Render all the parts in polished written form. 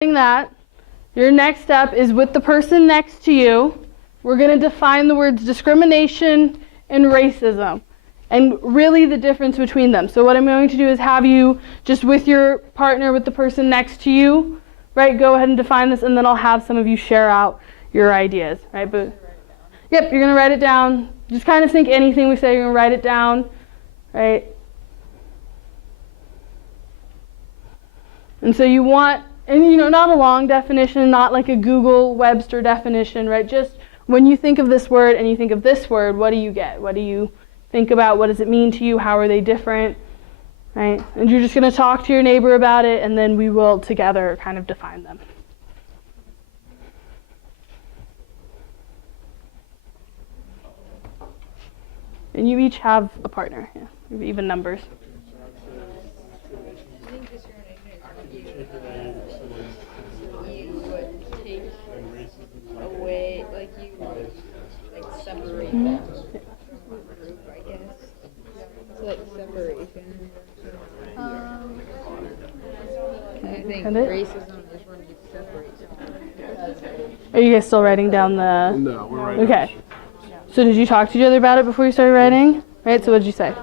That, your next step is with the person next to you. We're going to define the words discrimination and racism and really the difference between them. So what I'm going to do is have you just with your partner, with the person next to you, right, go ahead and define this, and then I'll have some of you share out your ideas, right? But yep, you're going to write it down. Just kind of think anything we say, you're going to write it down, right? And so you want, and not a long definition, not like a Google Webster definition, right? Just when you think of this word and you think of this word, what do you get? What do you think about? What does it mean to you? How are they different, right? And you're just going to talk to your neighbor about it, and then we will together kind of define them. And you each have a partner, yeah, even numbers. Away, like you separate them from a group, I guess. It's like separation. I think racism is when you separate them. Are you guys still writing down the? No, we're writing. Okay. So did you talk to each other about it before you started writing? Right. So what did you say?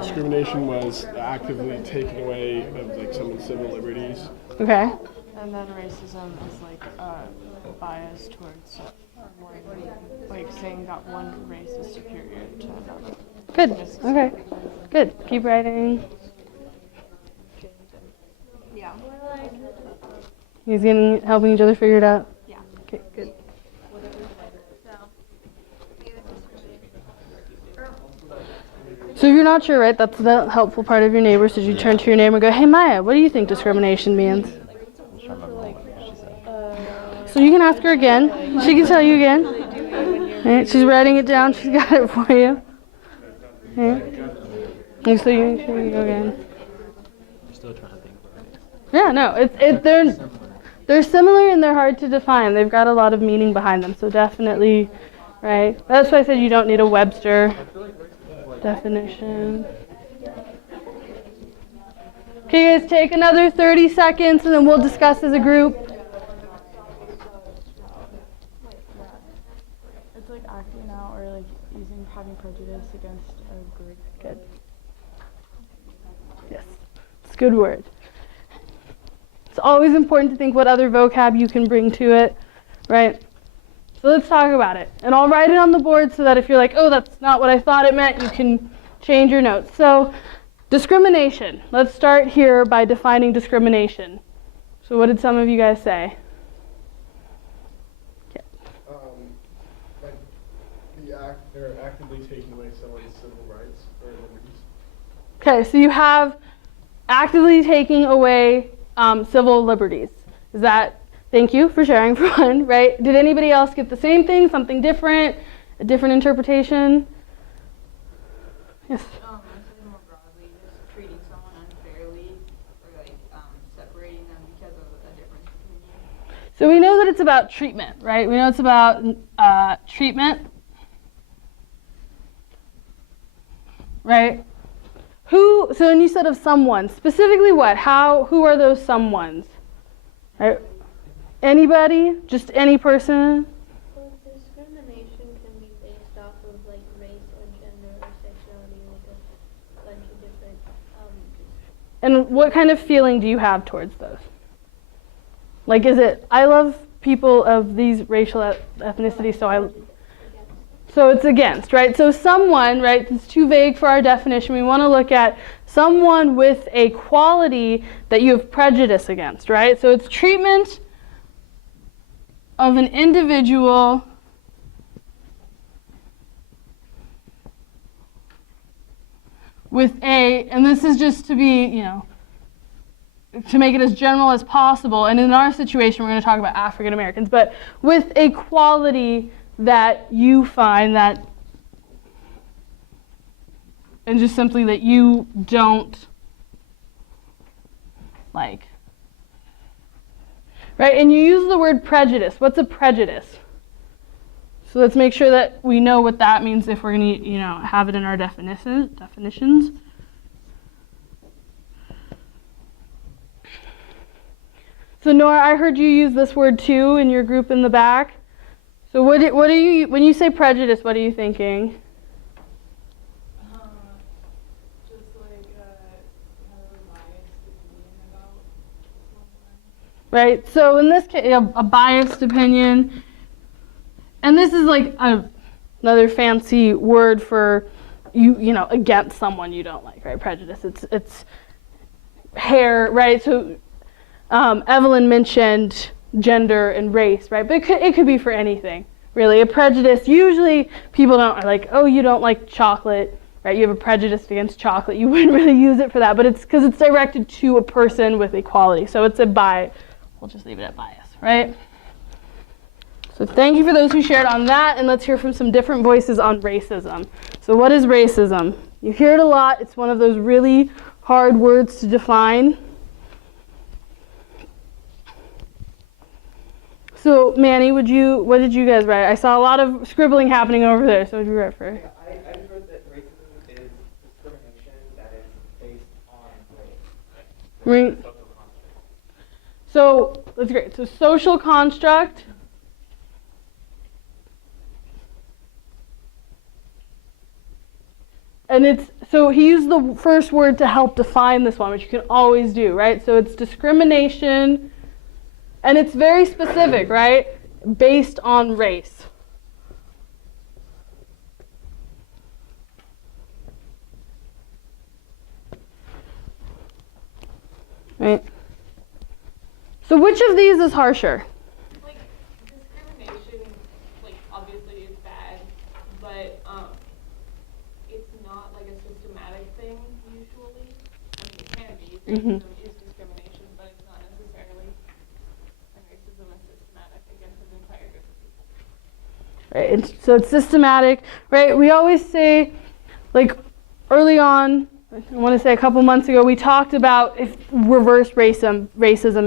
Discrimination was actively taking away of like someone's civil liberties. Okay. And then racism is like bias towards like saying that one race is superior to another. Good. Okay. Good. Keep writing. Yeah. You guys helping each other figure it out? Yeah. Okay, good. So if you're not sure, right, that's the helpful part of your neighbor. So you turn to your neighbor and go, hey Maya, what do you think discrimination means? So you can ask her again. She can tell you again. Right, she's writing it down. She's got it for you. Okay. And so you make sure you go again. Still trying to think about it. Yeah, no, they're similar and they're hard to define. They've got a lot of meaning behind them. So definitely, right. That's why I said you don't need a Webster definition. Okay, guys, take another 30 seconds and then we'll discuss as a group. It's like acting out or like having prejudice against a group. Good. Yes, it's a good word. It's always important to think what other vocab you can bring to it, right? So let's talk about it. And I'll write it on the board so that if you're like, oh, that's not what I thought it meant, you can change your notes. So discrimination. Let's start here by defining discrimination. So what did some of you guys say? Like they're actively taking away someone's civil rights or liberties. Okay, so you have actively taking away civil liberties. Is that, thank you for sharing for one, right? Did anybody else get the same thing, something different, a different interpretation? Yes? I say more broadly, just treating someone unfairly or like separating them because of a difference of opinion. So we know that it's about treatment, right? We know it's about treatment, right? Who, so when you said of someone, specifically what? How, who are those someones? Right? Anybody? Just any person? Well, discrimination can be based off of like race or gender or sexuality, like a bunch of different. And what kind of feeling do you have towards those? Like, is it, I love people of these racial ethnicities, so it's against, right? So someone, right, it's too vague for our definition. We want to look at someone with a quality that you have prejudice against, right? So it's treatment of an individual with a, and this is just to be, to make it as general as possible, and in our situation we're going to talk about African Americans, but with a quality that you find that, and just simply that you don't like. Right, and you use the word prejudice. What's a prejudice? So let's make sure that we know what that means if we're going to, have it in our definitions. So Nora, I heard you use this word too in your group in the back. So what are you, when you say prejudice, what are you thinking? Just like have a biased opinion about someone. Right, so in this case, a biased opinion, and this is like another fancy word for you know, against someone you don't like, right? Prejudice. It's hair, right? So Evelyn mentioned gender and race, right? But it could be for anything, really. A prejudice, usually people don't like, oh, you don't like chocolate, right? You have a prejudice against chocolate. You wouldn't really use it for that, but it's because it's directed to a person with equality. So it's a bias. We'll just leave it at bias, right? So thank you for those who shared on that, and let's hear from some different voices on racism. So what is racism? You hear it a lot. It's one of those really hard words to define. So Manny, what did you guys write? I saw a lot of scribbling happening over there. So what did you write for? Yeah, I heard that racism is discrimination that is based on race. So that's great. So social construct. And so he used the first word to help define this one, which you can always do, right? So it's discrimination, and it's very specific, right? Based on race. Right? So which of these is harsher? Like, discrimination, like, obviously is bad, but it's not like a systematic thing usually. I mean, it can be. Racism is discrimination, but it's not necessarily. And racism is systematic against an entire group of people. Right? So it's systematic, right? We always say, like, early on, I want to say a couple months ago, we talked about if reverse racism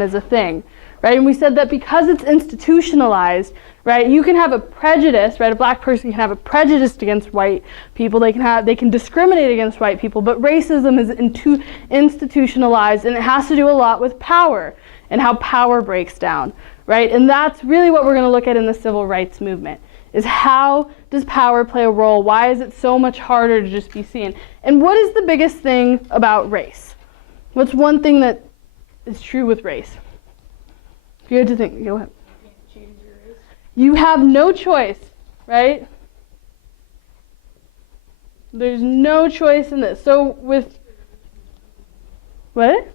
is a thing, right? And we said that because it's institutionalized, right, you can have a prejudice, right? A black person can have a prejudice against white people. They can discriminate against white people, but racism is institutionalized, and it has to do a lot with power and how power breaks down, right? And that's really what we're going to look at in the civil rights movement. Is how does power play a role? Why is it so much harder to just be seen? And what is the biggest thing about race? What's one thing that is true with race? If you had to think, go ahead. You can't choose your race. You have no choice, right? There's no choice in this. So with, what?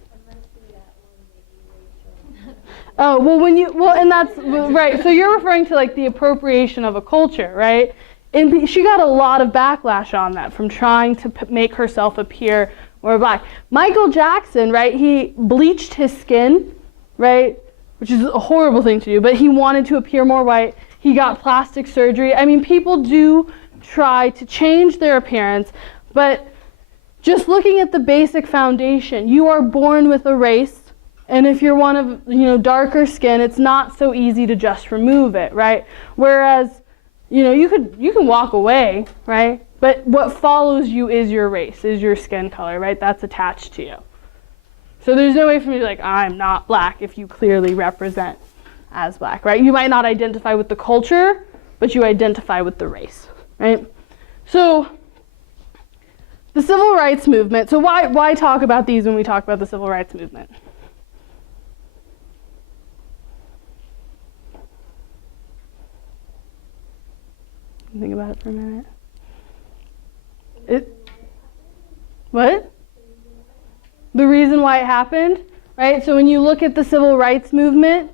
Oh, well, and that's, right, so you're referring to like the appropriation of a culture, right? And she got a lot of backlash on that from trying to make herself appear more black. Michael Jackson, right, he bleached his skin, right, which is a horrible thing to do, but he wanted to appear more white. He got plastic surgery. I mean, people do try to change their appearance, but just looking at the basic foundation, you are born with a race. And if you're one of, darker skin, it's not so easy to just remove it, right? Whereas, you can walk away, right? But what follows you is your race, is your skin color, right? That's attached to you. So there's no way for me to be like, I'm not black if you clearly represent as black, right? You might not identify with the culture, but you identify with the race, right? So the civil rights movement, so why talk about these when we talk about the civil rights movement? Think about it for a minute. What? The reason why it happened, right? So when you look at the civil rights movement,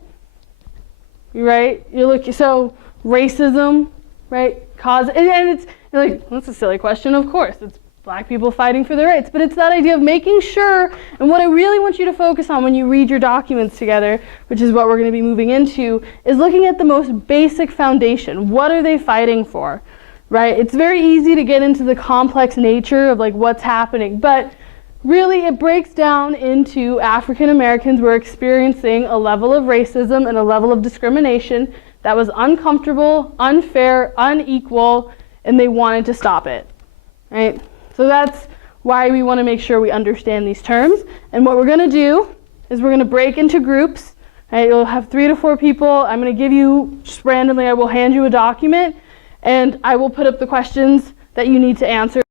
right? So racism, right? And it's like, that's a silly question. Of course, it's black people fighting for their rights, but it's that idea of making sure. And what I really want you to focus on when you read your documents together, which is what we're going to be moving into, is looking at the most basic foundation. What are they fighting for, right? It's very easy to get into the complex nature of like what's happening, but really it breaks down into African Americans were experiencing a level of racism and a level of discrimination that was uncomfortable, unfair, unequal, and they wanted to stop it, right? So that's why we want to make sure we understand these terms. And what we're going to do is we're going to break into groups, Right, you'll have 3 to 4 people. I'm going to give you, just randomly, I will hand you a document, and I will put up the questions that you need to answer.